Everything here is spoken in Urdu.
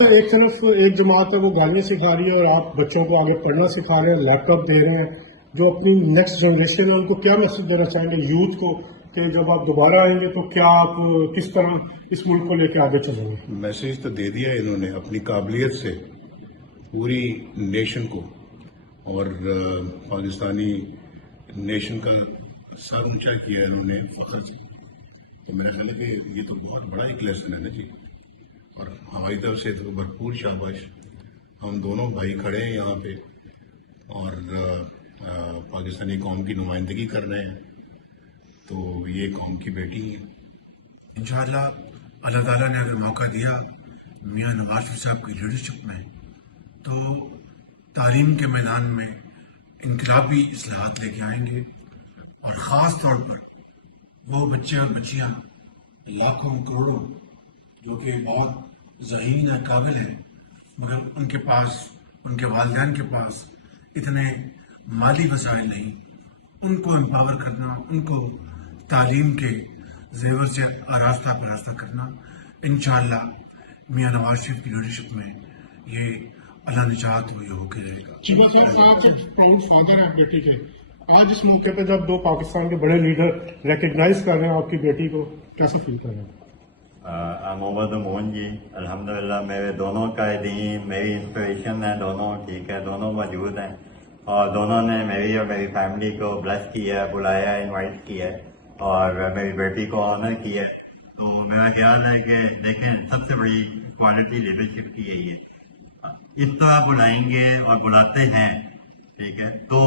ایک طرف ایک جماعت ہے وہ گالیاں سکھا رہی ہے اور آپ بچوں کو آگے پڑھنا سکھا رہے ہیں، لیپ ٹاپ دے رہے ہیں، جو اپنی نیکسٹ جنریشن ہے ان کو کیا میسج دینا چاہیں گے یوتھ کو کہ جب آپ دوبارہ آئیں گے تو کیا آپ کس طرح اس ملک کو لے کے آگے چلیں گے؟ میسج تو دے دیا انہوں نے اپنی قابلیت سے پوری نیشن کو، اور پاکستانی نیشن کا سر اونچا کیا ہے انہوں نے فخر سے. تو میرا خیال ہے کہ یہ تو بہت بڑا ایک لیسن ہے نا جی، اور ہماری طرف سے تو بھرپور شاباش. ہم دونوں بھائی کھڑے ہیں یہاں پہ اور پاکستانی قوم کی نمائندگی کر رہے ہیں، تو یہ قوم کی بیٹی ہیں. انشاءاللہ اللہ تعالیٰ نے اگر موقع دیا میاں نواز شریف صاحب کی لیڈرشپ میں تو تعلیم کے میدان میں انقلابی اصلاحات لے کے آئیں گے، اور خاص طور پر وہ بچے اور بچیاں لاکھوں کروڑوں جو کہ بہت ذہین ہے، قابل ہیں، مگر ان کے پاس، ان کے والدین کے پاس اتنے مالی وسائل نہیں، ان کو امپاور کرنا، ان کو تعلیم کے زیور سے آراستہ پراستہ کرنا. انشاءاللہ میاں نواز شریف کی لیڈرشپ میں یہ اللہ نجات ہو یہ ہو کے رہے گا. چیبہ صاحب 5 پراؤڈ فادر ہیں بیٹی کے. آج اس موقع پہ جب 2 پاکستان کے بڑے لیڈر ریکگنائز کر رہے ہیں آپ کی بیٹی کو، کیسے فیل کر رہے ہیں؟ محمد مون جی، الحمدللہ میرے دونوں قائدین میری انسپریشن ہیں، دونوں ٹھیک ہے، دونوں موجود ہیں اور دونوں نے میری اور میری فیملی کو بلیس کیا ہے، بلایا ہے، انوائٹ کیا ہے اور میری بیٹی کو آنر کیا ہے. تو میرا خیال ہے کہ دیکھیں سب سے بڑی کوالٹی لیڈرشپ کی یہی ہے، اس طرح بلائیں گے اور بلاتے ہیں، ٹھیک ہے. تو